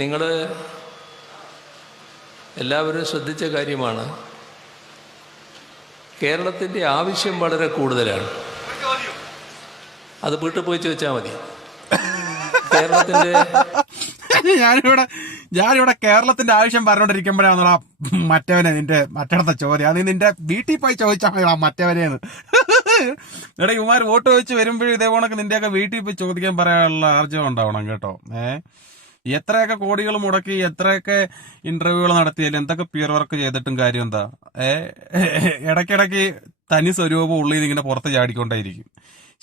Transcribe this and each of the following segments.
നിങ്ങൾ എല്ലാവരും ശ്രദ്ധിച്ച കാര്യമാണ്. കേരളത്തിൻ്റെ ആവശ്യം വളരെ കൂടുതലാണ്. അത് വീട്ടിൽ പോയി ചോദിച്ചാൽ മതി. കേരളത്തിൻ്റെ ഞാനിവിടെ കേരളത്തിന്റെ ആവശ്യം പറഞ്ഞോണ്ടിരിക്കുമ്പോഴാണ് മറ്റവനെ മറ്റടുത്ത ചോദ്യം. അത് നിന്റെ വീട്ടിൽ പോയി ചോദിച്ചാൽ മതി മറ്റവനെന്ന്. എടാ ഇവന്മാർ വോട്ട് ചോദിച്ച് വരുമ്പോഴും ഇതേപോണക്ക് നിന്റെയൊക്കെ വീട്ടിൽ പോയി ചോദിക്കാൻ പറയാനുള്ള ആർജവം ഉണ്ടാവണം കേട്ടോ. എത്രയൊക്കെ കോടികൾ മുടക്കി എത്രയൊക്കെ ഇന്റർവ്യൂകൾ നടത്തിയാലും എന്തൊക്കെ പിയർ വർക്ക് ചെയ്തിട്ടും കാര്യം എന്താ? ഇടയ്ക്കിടയ്ക്ക് തനി സ്വരൂപം ഉള്ളിൽ നിന്ന് ഇങ്ങനെ പുറത്ത് ചാടിക്കൊണ്ടേയിരിക്കും.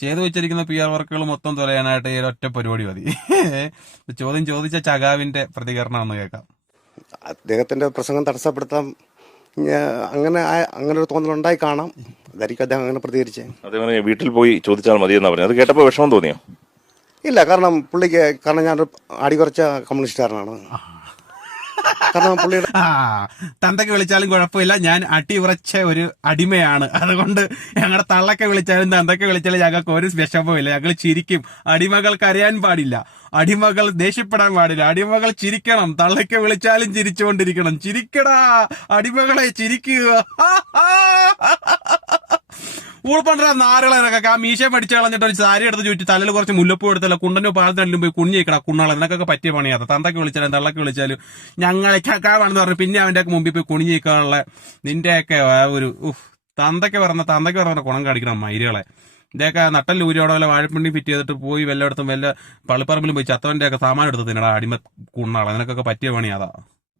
ചെയ്തു വെച്ചിരിക്കുന്ന പിയർ വർക്കുകൾ മൊത്തം തുലയാനായിട്ട് ഈ ഒറ്റ പരിപാടി മതി. ചോദ്യം ചോദിച്ച ചകാവിന്റെ പ്രതികരണം ഒന്ന് കേൾക്കാം. അദ്ദേഹത്തിന്റെ പ്രസംഗം തടസ്സപ്പെടുത്താൻ അങ്ങനെ ഒരു തോന്നലുണ്ടായി കാണാം. അതായിരിക്കും അദ്ദേഹം അങ്ങനെ പ്രതികരിച്ചത്. അതേപോലെ വീട്ടിൽ പോയി ചോദിച്ചാൽ മതി എന്നാ പറഞ്ഞത്. അത് കേട്ടപ്പോൾ വിഷമം തോന്നിയോ? ഇല്ല, കാരണം ഞാനൊരു അടികുറച്ച കമ്മ്യൂണിസ്റ്റുകാരനാണ്. കാരണം പുള്ളിയുടെ തന്തയ്ക്ക് വിളിച്ചാലും കുഴപ്പമില്ല, ഞാൻ അടിയുറച്ച ഒരു അടിമയാണ്. അതുകൊണ്ട് ഞങ്ങളുടെ തള്ളക്കെ വിളിച്ചാലും തന്തയ്ക്ക് വിളിച്ചാലും ഞങ്ങൾക്ക് ഒരു വിഷമവുമില്ല. ഞങ്ങൾ ചിരിക്കും. അടിമകൾ കരയാൻ പാടില്ല, അടിമകൾ ദേഷ്യപ്പെടാൻ പാടില്ല, അടിമകൾ ചിരിക്കണം. തള്ളയ്ക്ക് വിളിച്ചാലും ചിരിച്ചുകൊണ്ടിരിക്കണം. ചിരിക്കടാ അടിമകളെ, ചിരിക്കുക. ഊൾപ്പണ്ടാ നാരുകളെന്നൊക്കെ ആ മീശ പഠിച്ചു കളഞ്ഞിട്ട് ഒരു സാരി എടുത്ത് ചുറ്റി തലയിൽ കുറച്ച് മുല്ലപ്പൂ എടുത്തല്ല കുണ്ടനോ പാലത്തിനും പോയി കുഞ്ഞിക്കടാ കുണ്ണാളെ എന്നൊക്കെ പറ്റിയ പണിയാത്ത. തന്തയ്ക്ക് വിളിച്ചാലും തള്ളക്ക് വിളിച്ചാലും ഞങ്ങളെ ചക്കാവാണെന്ന് പറഞ്ഞു പിന്നെ അവന്റെ ഒക്കെ മുമ്പിൽ പോയി കുണിഞ്ഞിക്കാനുള്ള നിന്റെയൊക്കെ ഒരു തന്തയ്ക്ക് പറഞ്ഞ ഗുണം കാണിക്കണം മൈരുകളെ. ഇതൊക്കെ നട്ടല്ലൂരിയോടെ വല്ല വാഴപ്പിണ്ടി ഫിറ്റ് ചെയ്തിട്ട് പോയി വല്ലയിടത്തും വല്ല പള്ളിപ്പറമ്പിലും പോയി ചത്തവന്റെ ഒക്കെ സാമാനം എടുത്ത് തിന്നടാ അടിമ കുണ്ണാളെ. നിനക്കൊക്കെ പറ്റിയ പണിയാതാ.